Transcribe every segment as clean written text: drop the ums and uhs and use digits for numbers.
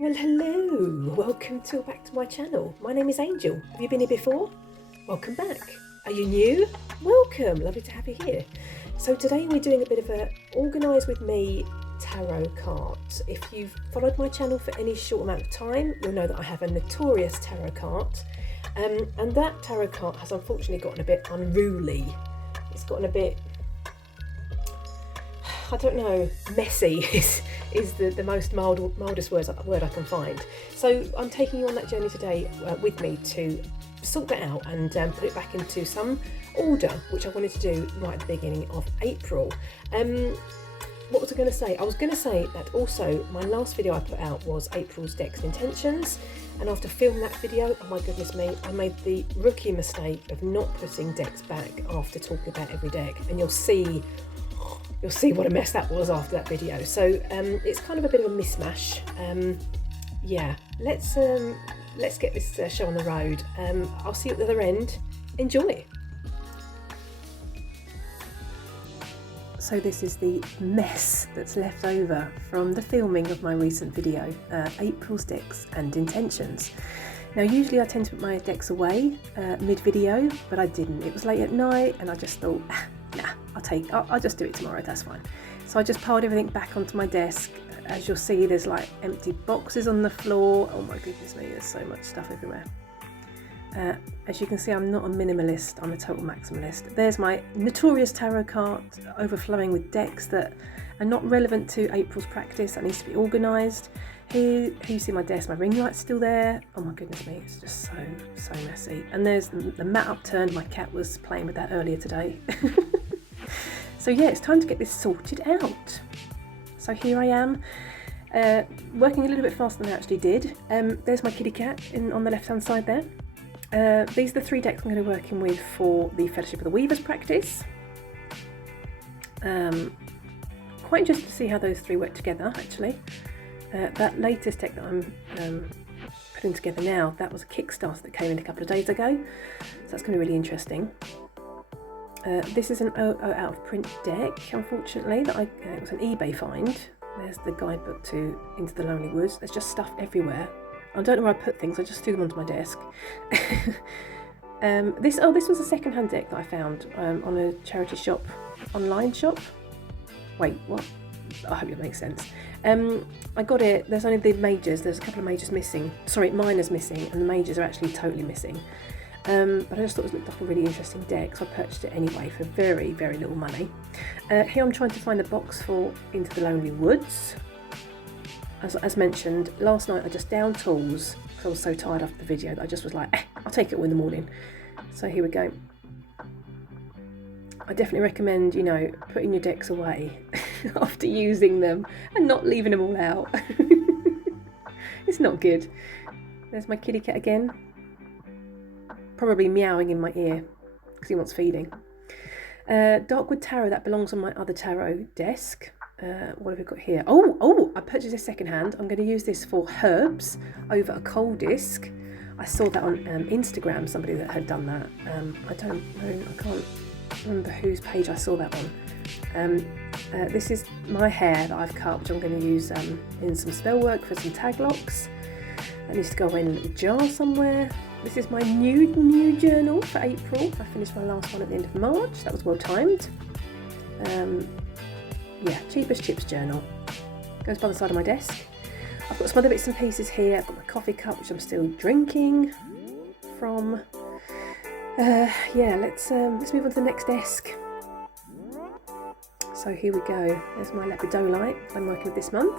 Well, hello, welcome back to my channel. My name is Angel. Have you been here before? Welcome back. Are you new? Welcome, lovely to have you here. So today we're doing a bit of a Organise With Me tarot cards. If you've followed my channel for any short amount of time, you'll know that I have a notorious tarot card. And that tarot card has unfortunately gotten a bit unruly. It's gotten a bit, I don't know, messy is the most mildest word I can find. So I'm taking you on that journey today with me to sort that out and put it back into some order, which I wanted to do right at the beginning of April. What was I going to say? I was going to say that also my last video I put out was April's decks and intentions, and after filming that video, oh my goodness me, I made the rookie mistake of not putting decks back after talking about every deck, and you'll see what a mess that was after that video. So it's kind of a bit of a mishmash. Yeah, let's get this show on the road. I'll see you at the other end. Enjoy. So this is the mess that's left over from the filming of my recent video, April's decks and intentions. Now usually I tend to put my decks away mid-video, but I didn't. It was late at night and I just thought, nah, I'll just do it tomorrow, that's fine. So I just piled everything back onto my desk. As you'll see, there's like empty boxes on the floor. Oh my goodness me, there's so much stuff everywhere. As you can see, I'm not a minimalist, I'm a total maximalist. There's my notorious tarot card overflowing with decks that are not relevant to April's practice, that needs to be organised. Here you see my desk, my ring light's still there. Oh my goodness me, it's just so messy. And there's the mat upturned, my cat was playing with that earlier today. So yeah, it's time to get this sorted out. So here I am, working a little bit faster than I actually did. There's my kitty cat on the left hand side there. These are the 3 decks I'm going to be working with for the Fellowship of the Weavers practice. Quite interested to see how those 3 work together actually. That latest deck that I'm putting together now, that was a Kickstarter that came in a couple of days ago, so that's going to be really interesting. This is an out of print deck, unfortunately, that it was an eBay find. There's the guidebook to Into the Lonely Woods. There's just stuff everywhere. I don't know where I put things, I just threw them onto my desk. This was a second-hand deck that I found on a charity shop, online shop. Wait, what? I hope it makes sense. I got it, there's only the majors, there's a couple of majors missing. Sorry, minors missing, and the majors are actually totally missing. But I just thought it looked like a really interesting deck, so I purchased it anyway for very, very little money. Here I'm trying to find the box for Into the Lonely Woods. As mentioned, last night I just downed tools because I was so tired after the video that I just was like, I'll take it all in the morning. So here we go. I definitely recommend, putting your decks away after using them and not leaving them all out. It's not good. There's my kitty cat again. Probably meowing in my ear because he wants feeding. Darkwood Tarot, that belongs on my other tarot desk. What have we got here? Oh, I purchased this second hand. I'm going to use this for herbs over a coal disc. I saw that on Instagram, somebody that had done that. I don't know, I can't remember whose page I saw that on. This is my hair that I've cut, which I'm going to use in some spell work for some tag locks. That needs to go in a little jar somewhere. This is my new journal for April. I finished my last one at the end of March. That was well timed. Yeah, Cheapest Chips journal. Goes by the side of my desk. I've got some other bits and pieces here. I've got my coffee cup, which I'm still drinking from. Yeah, let's move on to the next desk. So here we go. There's my lepidolite I'm working with this month.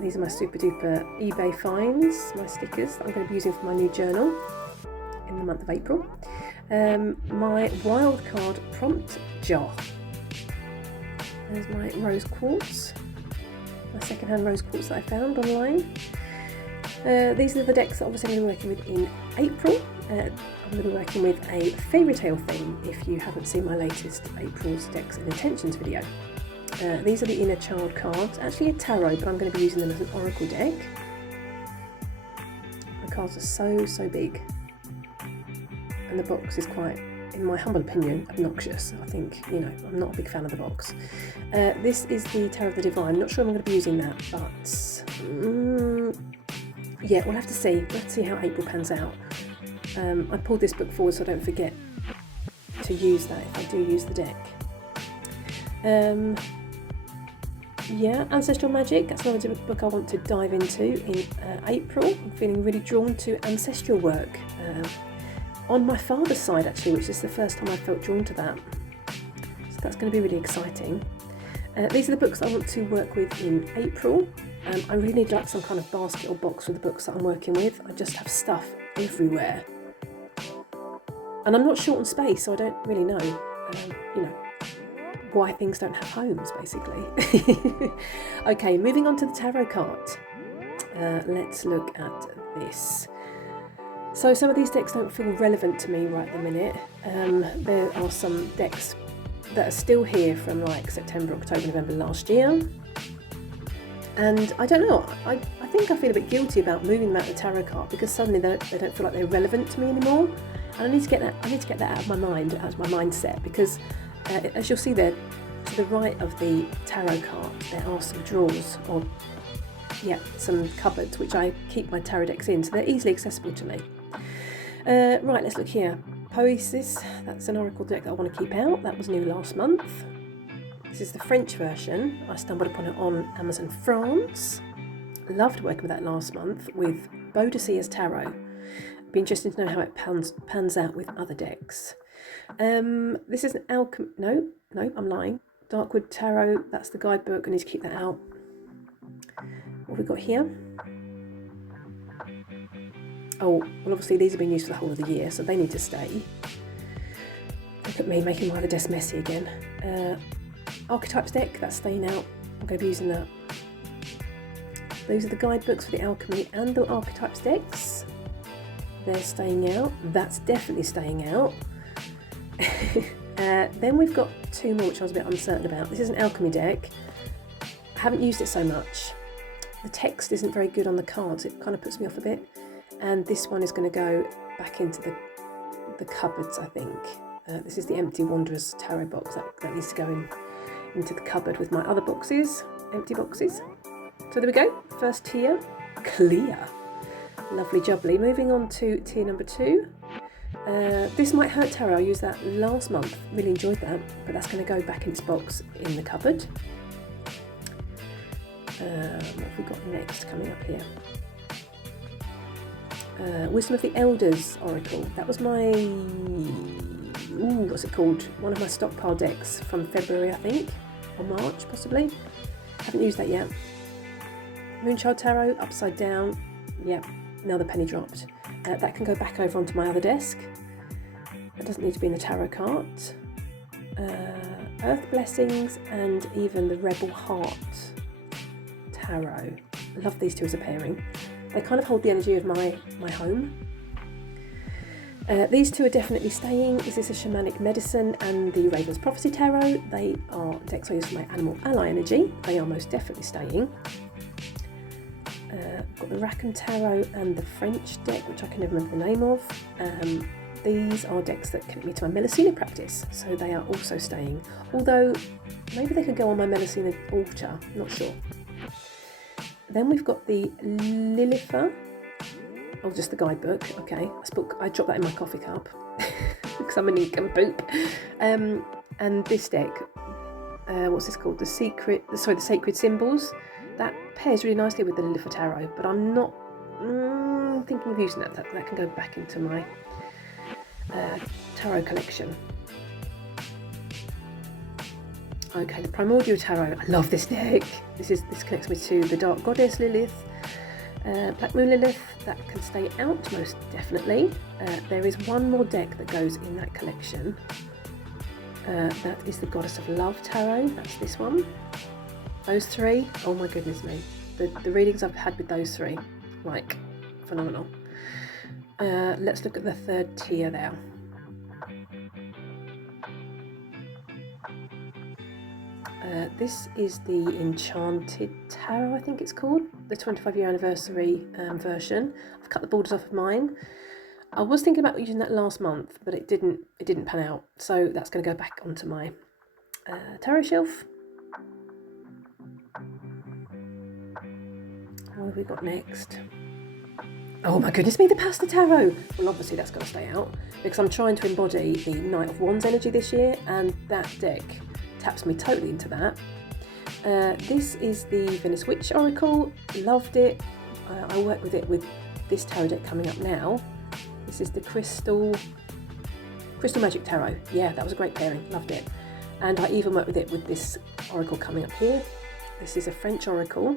These are my super duper eBay finds, my stickers that I'm going to be using for my new journal in the month of April. My wildcard prompt jar. There's my rose quartz, my second-hand rose quartz that I found online. These are the decks that obviously I'm going to be working with in April. I'm going to be working with a fairy tale theme if you haven't seen my latest April's decks and intentions video. These are the inner child cards, actually a tarot, but I'm going to be using them as an oracle deck. The cards are so big, and the box is quite, in my humble opinion, obnoxious. I think, I'm not a big fan of the box. This is the Tarot of the Divine. I'm not sure I'm going to be using that, but Yeah, we'll have to see. We'll have to see how April pans out. I pulled this book forward so I don't forget to use that if I do use the deck. Yeah, Ancestral Magic, that's another book I want to dive into in April. I'm feeling really drawn to ancestral work on my father's side actually, which is the first time I felt drawn to that. So that's going to be really exciting. These are the books I want to work with in April. I really need like some kind of basket or box with the books that I'm working with. I just have stuff everywhere. And I'm not short on space, so I don't really know, why things don't have homes, basically. Okay, moving on to the tarot card. Let's look at this. So some of these decks don't feel relevant to me right at the minute. There are some decks that are still here from like September, October, November last year. And I don't know, I think I feel a bit guilty about moving them out of the tarot card because suddenly they don't feel like they're relevant to me anymore. And I need to get that out of my mind, out of my mindset, because as you'll see there, to the right of the tarot card, there are some drawers, or some cupboards, which I keep my tarot decks in, so they're easily accessible to me. Right, let's look here. Poesis, that's an oracle deck that I want to keep out. That was new last month. This is the French version. I stumbled upon it on Amazon France. Loved working with that last month with BoDleasons tarot. Be interesting to know how it pans out with other decks. This is an no, I'm lying. Darkwood Tarot, that's the guidebook. I need to keep that out. What have we got here? Oh, well obviously these have been used for the whole of the year, so they need to stay. Look at me making my other desk messy again. Archetypes deck, that's staying out. I'm going to be using that. Those are the guidebooks for the alchemy and the archetypes decks. They're staying out. That's definitely staying out. Then we've got two more which I was a bit uncertain about. This is an alchemy deck. I haven't used it so much. The text isn't very good on the cards. It kind of puts me off a bit. And this one is going to go back into the cupboards, I think. This is the Empty Wanderers tarot box. That needs to go into the cupboard with my other boxes, empty boxes. So there we go. First tier, clear. Lovely jubbly. Moving on to tier number 2. This Might Hurt Tarot. I used that last month. Really enjoyed that. But that's going to go back in its box in the cupboard. What have we got next coming up here? Wisdom of the Elders Oracle. That was my... what's it called? One of my stockpile decks from February, I think. Or March, possibly. Haven't used that yet. Moonchild Tarot, upside down. Yep, now the penny dropped. That can go back over onto my other desk. That doesn't need to be in the tarot card. Earth Blessings and even the Rebel Heart Tarot. I love these two as a pairing. They kind of hold the energy of my home. These two are definitely staying. Is this a Shamanic Medicine and the Raven's Prophecy Tarot? They are decks I use for my Animal Ally energy. They are most definitely staying. I've got the Rackham Tarot and the French deck, which I can never remember the name of. These are decks that connect me to my Melusina practice, so they are also staying. Although, maybe they could go on my Melusina altar, not sure. Then we've got the Lilitha. Oh, just the guidebook. Okay, I dropped that in my coffee cup because I'm a nincompoop. And this deck, what's this called? The Sacred Symbols. That pairs really nicely with the Lilitha Tarot, but I'm not thinking of using that. That can go back into my tarot collection. Okay, the Primordial Tarot. I love this deck. This connects me to the Dark Goddess Lilith, Black Moon Lilith. That can stay out most definitely. There is one more deck that goes in that collection. That is the Goddess of Love Tarot. That's this one. Those three. Oh my goodness me. The readings I've had with those three, like phenomenal. Let's look at the third tier there. This is the Enchanted Tarot, I think it's called, the 25-year anniversary version. I've cut the borders off of mine. I was thinking about using that last month, but it didn't pan out. So that's going to go back onto my tarot shelf. What have we got next? Oh my goodness me, the Pasta Tarot! Well, obviously that's got to stay out because I'm trying to embody the Knight of Wands energy this year, and that deck taps me totally into that. This is the Venice Witch Oracle. Loved it. I work with it with this tarot deck coming up now. This is the Crystal Magic Tarot. Yeah, that was a great pairing. Loved it. And I even work with it with this oracle coming up here. This is a French oracle.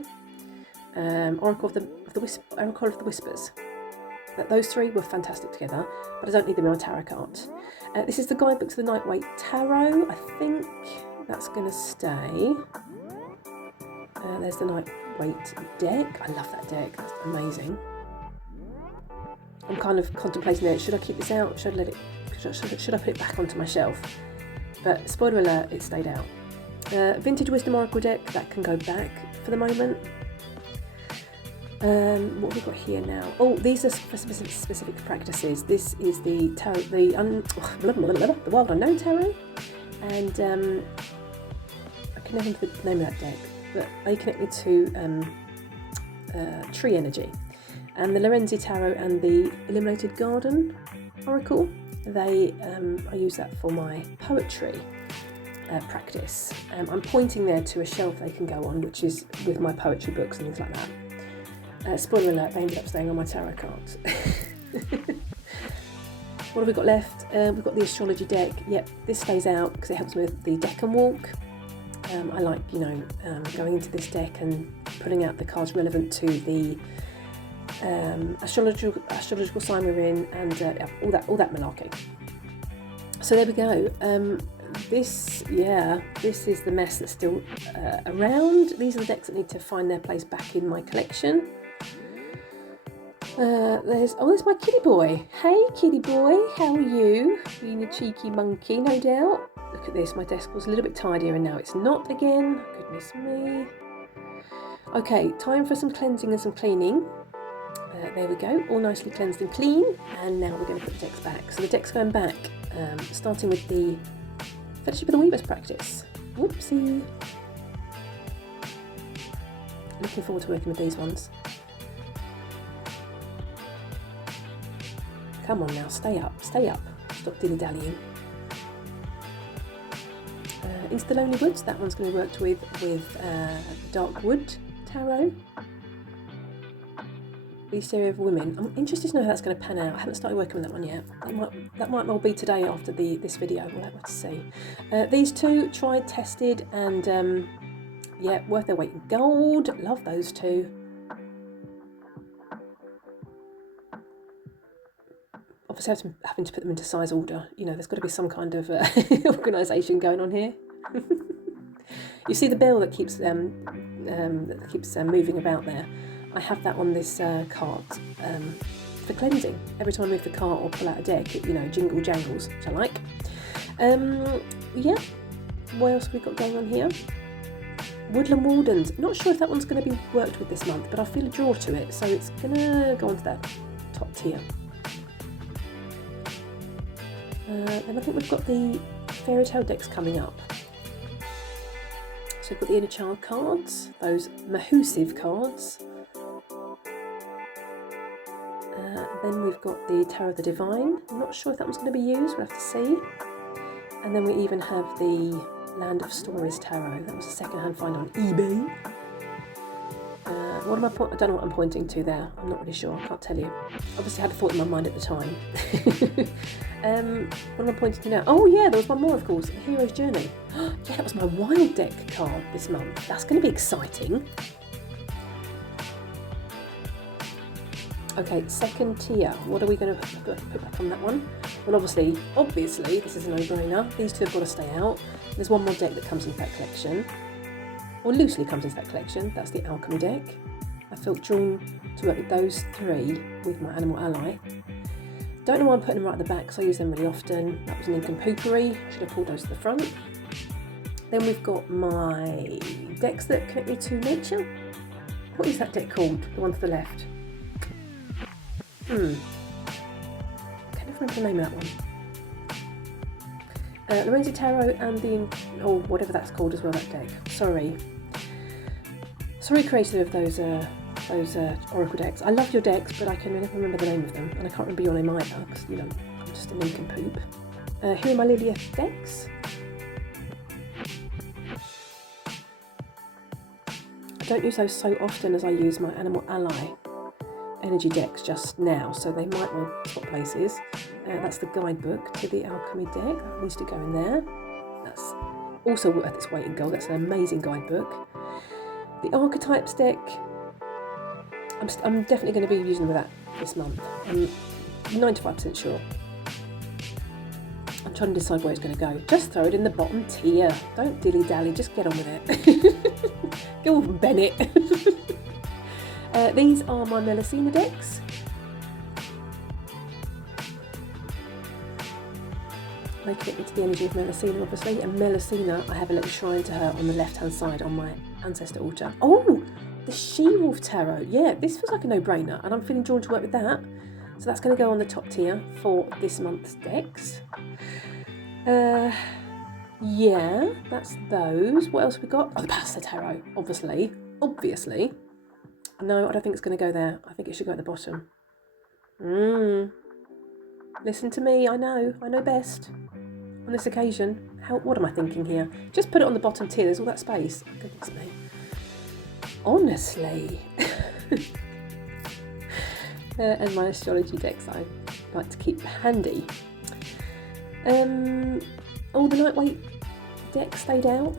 Oracle of the Whispers. Those three were fantastic together, but I don't need them in my tarot cards. This is the guidebook to the Nightweight Tarot. I think that's going to stay. There's the Nightweight deck. I love that deck. That's amazing. I'm kind of contemplating it. Should I keep this out? Should I let it? Should I put it back onto my shelf? But spoiler alert, it stayed out. Vintage Wisdom Oracle deck, that can go back for the moment. What have we got here now? Oh, these are for specific practices. This is the tarot, the Wild Unknown Tarot, and I can never remember the name of that deck, but they connect me to tree energy. And the Lorenzi Tarot and the Illuminated Garden Oracle, I use that for my poetry practice. I'm pointing there to a shelf they can go on, which is with my poetry books and things like that. Spoiler alert, they ended up staying on my tarot cards. What have we got left? We've got the astrology deck. Yep, this stays out because it helps me with the deck and walk. I like, going into this deck and putting out the cards relevant to the astrological sign we're in, and all that malarkey. So there we go. This is the mess that's still around. These are the decks that need to find their place back in my collection. There's my kitty boy. Hey kitty boy, how are you? Being a cheeky monkey, no doubt. Look at this, my desk was a little bit tidier and now it's not again. Goodness me. Okay, time for some cleansing and some cleaning. There we go, all nicely cleansed and clean. And now we're going to put the decks back. So the deck's going back, starting with the Fellowship of the Weavers practice. Whoopsie. Looking forward to working with these ones. Come on now, stay up. Stop dilly-dallying. Into the Lonely Woods, that one's going to be worked with Darkwood Tarot. The Series of Women. I'm interested to know how that's going to pan out. I haven't started working with that one yet. That might well be today after this video. We'll have to see. These two, tried, tested, and worth their weight in gold. Love those two. Obviously, having to put them into size order. There's got to be some kind of organisation going on here. You see the bell that keeps moving about there. I have that on this cart for cleansing. Every time I move the cart or pull out a deck, it jingle jangles, which I like. What else have we got going on here? Woodland Wardens. Not sure if that one's going to be worked with this month, but I feel a draw to it, so it's going to go onto that top tier. And I think we've got the fairy tale decks coming up. So we've got the Inner Child cards, those Mahusive cards. Then we've got the Tarot of the Divine. I'm not sure if that one's going to be used, we'll have to see. And then we even have the Land of Stories Tarot. That was a second-hand find on eBay. I don't know what I'm pointing to there. I'm not really sure. I can't tell you. Obviously, I had a thought in my mind at the time. What am I pointing to now? Oh yeah, there was one more, of course. A Hero's Journey. Yeah, that was my Wild deck card this month. That's going to be exciting. Okay, second tier. What are we going to put back on that one? Well, obviously, this is a no-brainer. These two have got to stay out. There's one more deck that comes into that collection. Or loosely comes into that collection. That's the Alchemy deck. I felt drawn to work with those three with my Animal Ally. Don't know why I'm putting them right at the back because I use them really often. That was an incomploopery. Should have pulled those to the front. Then we've got my decks that connect me to nature. What is that deck called? The one to the left. I can't remember the name of that one. Lorenzi Tarot and whatever that's called as well, that deck. Sorry creator of those those Oracle decks. I love your decks, but I can never remember the name of them, and I can't remember your name either, because, you know, I'm just a nincompoop. Here are my Lilith decks. I don't use those so often as I use my Animal Ally energy decks just now, so they might want to swap places. That's the guidebook to the Alchemy deck. That needs to go in there. That's also worth its weight in gold. That's an amazing guidebook. The Archetypes deck, I'm definitely going to be using that this month. I'm 95% sure. I'm trying to decide where it's going to go. Just throw it in the bottom tier. Don't dilly-dally, just get on with it. Go on, Bennett. These are my Melusina decks. They connect me to the energy of Melusina, obviously, and Melusina, I have a little shrine to her on the left-hand side on my ancestor altar. Oh, the She-Wolf Tarot. Yeah, this feels like a no-brainer, and I'm feeling drawn to work with that. So that's going to go on the top tier for this month's decks. Yeah, that's those. What else have we got? Oh, the Pasta Tarot, obviously. Obviously. No, I don't think it's going to go there. I think it should go at the bottom. Listen to me, I know best. On this occasion, what am I thinking here? Just put it on the bottom tier, there's all that space. Oh, goodness me. Honestly. And my astrology decks I like to keep handy. All the Nightweight deck stayed out.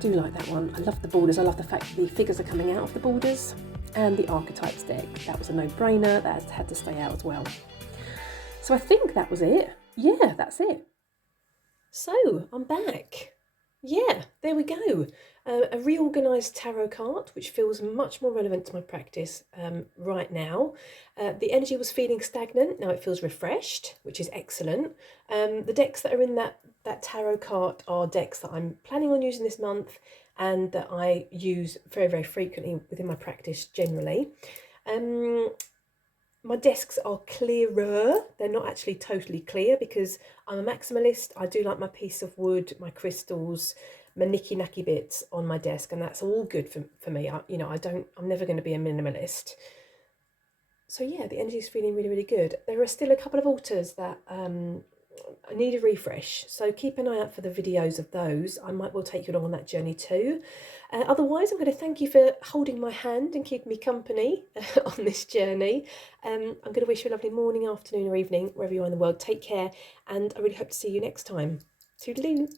Do like that one. I love the borders. I love the fact that the figures are coming out of the borders. And the Archetypes deck. That was a no-brainer. That had to stay out as well. So I think that was it. Yeah, that's it. So I'm back. Yeah, there we go. A reorganised tarot card, which feels much more relevant to my practice right now. The energy was feeling stagnant. Now it feels refreshed, which is excellent. The decks that are in that tarot card are decks that I'm planning on using this month and that I use very, very frequently within my practice generally. My desks are clearer. They're not actually totally clear because I'm a maximalist. I do like my piece of wood, my crystals, my nicky-nacky bits on my desk, and that's all good for me. I'm never going to be a minimalist. So yeah, the energy is feeling really, really good. There are still a couple of altars that I need a refresh, so keep an eye out for the videos of those. I might well take you along on that journey too. Otherwise, I'm going to thank you for holding my hand and keeping me company on this journey. I'm going to wish you a lovely morning, afternoon or evening, wherever you are in the world. Take care, and I really hope to see you next time. Toodaloo.